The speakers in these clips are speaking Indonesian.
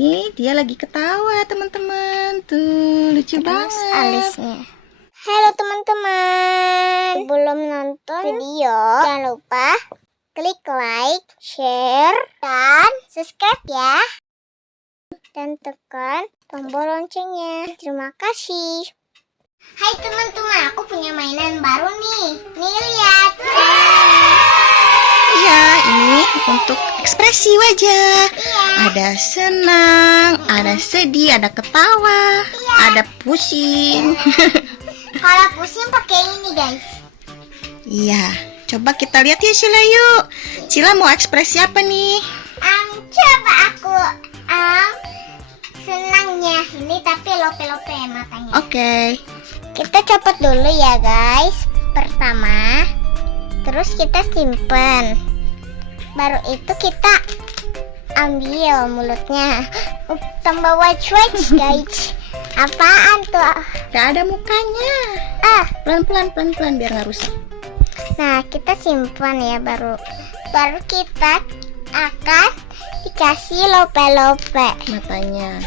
Ini dia lagi ketawa, teman-teman. Tuh, lucu banget alisnya. Halo teman-teman. Sebelum nonton video, jangan lupa klik like, share, dan subscribe ya. Dan tekan tombol loncengnya. Terima kasih. Hai teman-teman, aku punya mainan baru nih. Nih lihat. Iya, ini untuk ekspresi wajah. Iya. Ada senang, ada sedih, ada ketawa, ada pusing. Kalau pusing pakai ini guys. Iya, coba kita lihat ya Sila yuk. Sila mau ekspresi apa nih? Coba aku senangnya ini tapi lope-lope matanya. Oke. Kita copot dulu ya guys. Pertama, terus kita simpen. Baru itu kita ambil mulutnya. Tambah watch guys. Apaan tuh? Gak ada mukanya. Pelan-pelan biar nggak rusak. Nah, kita simpan ya baru kita akan dikasih lope-lope Matanya.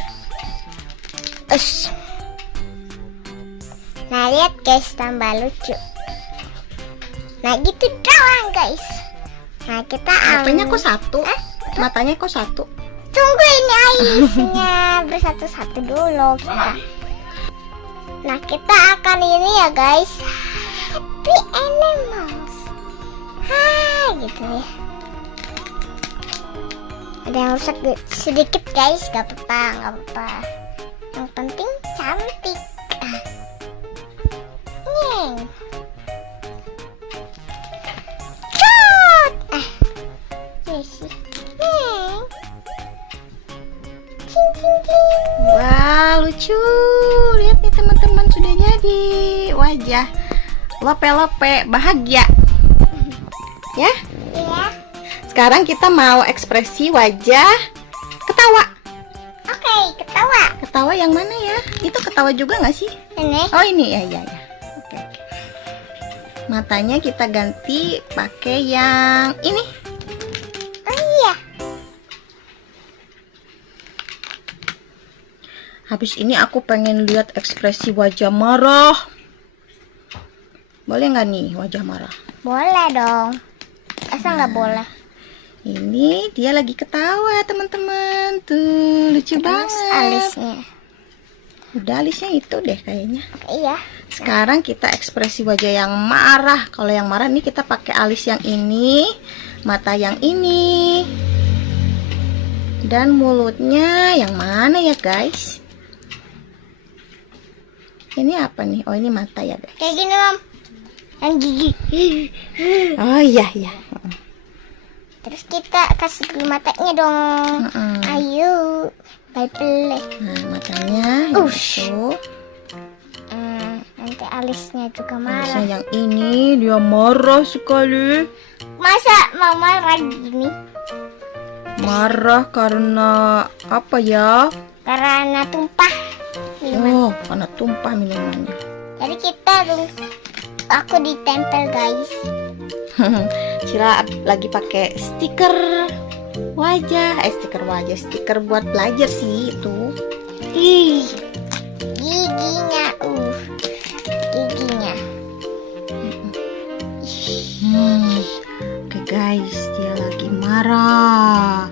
Nah, lihat guys, tambah lucu. Nah, gitu doang guys. Nah, kita Matanya kok satu? Matanya kok satu? Tunggu ini alisnya bersatu-satu dulu kita. Nah, kita akan ini ya guys. Happy Animals. Hai gitu ya. Ada yang rusak sedikit guys, gak apa-apa. Yang penting cantik. Nyeng. Cut. Jessy. Nyeng. Wah, lucu. Lihat nih teman-teman, sudah jadi wajah lope-lope bahagia. Ya? Iya. Sekarang kita mau ekspresi wajah ketawa. Oke, ketawa. Ketawa yang mana ya? Itu ketawa juga nggak sih? Ini. Oh, ini ya. Oke. Matanya kita ganti pakai yang ini. Oh iya. Habis ini aku pengen lihat ekspresi wajah marah. Boleh nggak nih wajah marah? Boleh dong. Masa nggak boleh? Ini dia lagi ketawa, teman-teman. Tuh, lucu banget. Alisnya. Udah, alisnya itu deh kayaknya. Iya. Sekarang kita ekspresi wajah yang marah. Kalau yang marah nih kita pakai alis yang ini, mata yang ini, dan mulutnya yang mana ya guys? Ini apa nih? Oh, ini mata ya guys. Kayak gini Mam. Yang gigi. Oh iya. Terus kita kasih di matanya dong. Ayo. Bye-bye. Nah, matanya itu. Nanti alisnya juga Alisnya marah. yang ini dia marah sekali. Masa mama marah gini? Marah karena apa ya? Karena tumpah minuman. Oh, karena tumpah minumannya. Jadi kita aku ditempel guys. Cila lagi pakai stiker wajah, stiker buat belajar sih itu. Ih, giginya, giginya. Oke guys, dia lagi marah.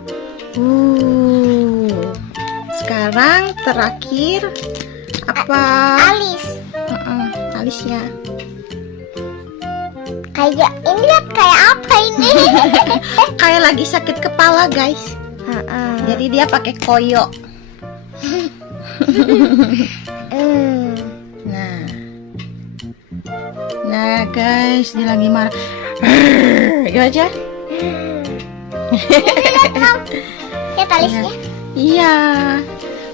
Sekarang terakhir apa? Alis. Alisnya. Kayak ini lihat kayak apa ini? Kayak lagi sakit kepala guys. Jadi dia pakai koyo. Nah guys, dia lagi marah. Gitu aja. Lihat alisnya. Iya,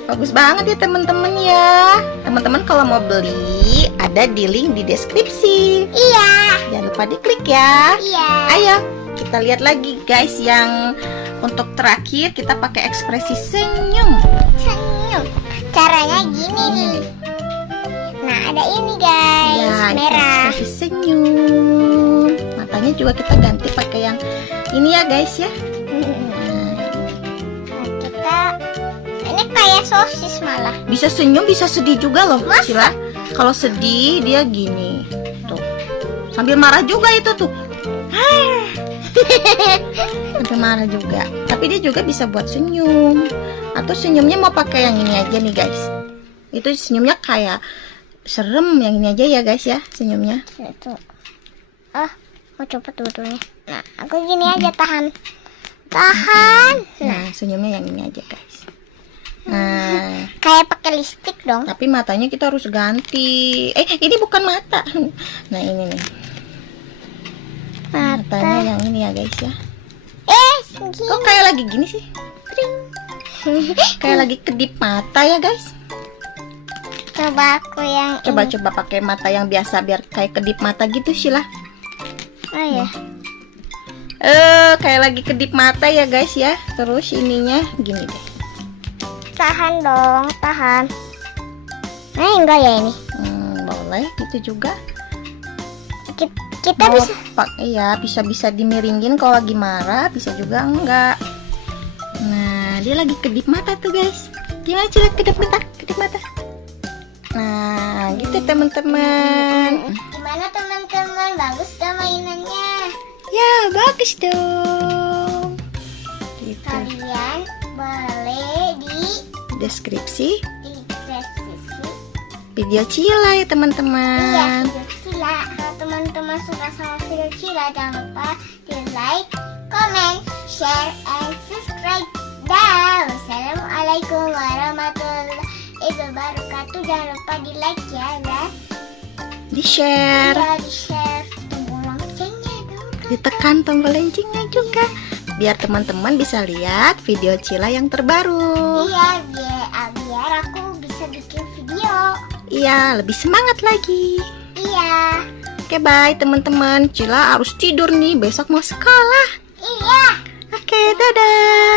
bagus banget ya teman-teman ya. Teman-teman kalau mau beli ada di link di deskripsi. Iya. Jangan lupa diklik ya. Iya. Ayo kita lihat lagi guys, yang untuk terakhir kita pakai ekspresi senyum. Senyum. Caranya gini nih. Nah, ada ini guys, Ya, itu merah. ekspresi senyum. Matanya juga kita ganti pakai yang ini ya guys ya. Nah, kita ini kayak sosis malah. Bisa senyum, bisa sedih juga loh, Masa? Cila. Kalau sedih dia gini, tuh. Sambil marah juga itu tuh. Sambil marah juga. Tapi dia juga bisa buat senyum. Atau senyumnya mau pakai yang ini aja nih guys. Itu senyumnya kayak serem, yang ini aja ya guys ya senyumnya. Itu. Mau coba dulunya. Nah, aku gini aja tahan. Nah, senyumnya yang ini aja guys. Nah, Kayak pakai lipstick dong. tapi matanya kita harus ganti. Ini bukan mata. Nah, ini nih. Matanya yang ini ya guys ya. Segini. Kok kayak lagi gini sih? Kayak lagi kedip mata ya guys. Coba aku yang Coba pakai mata yang biasa biar kayak kedip mata gitu Sheila. Oh ya. Kayak lagi kedip mata ya guys ya. Terus ininya gini deh. Tahan dong, tahan. Enggak ya ini. Boleh gitu juga. Kita bisa. Iya, bisa dimiringin kalau lagi marah, bisa juga enggak. Nah, dia lagi kedip mata tuh guys. Gimana Sheila kedip mata? Nah, gitu teman-teman. Gimana teman-teman? Bagus dong mainannya. Ya, bagus dong. Gitu. Kalian boleh di Deskripsi deskripsi. video Cila ya Iya, teman-teman. video Cila. Kalau teman-teman suka sama video Cila, jangan lupa di like, comment, share, and subscribe. Dan wassalamualaikum warahmatullahi wabarakatuh. Jangan lupa di like ya, dan Di share, di share tombol loncengnya dong. ditekan tombol loncengnya juga biar teman-teman bisa lihat video Cila yang terbaru. Iya, biar aku bisa bikin video. Iya, lebih semangat lagi. Iya. Oke, bye teman-teman. Cila harus tidur nih, besok mau sekolah. Iya. Oke, dadah.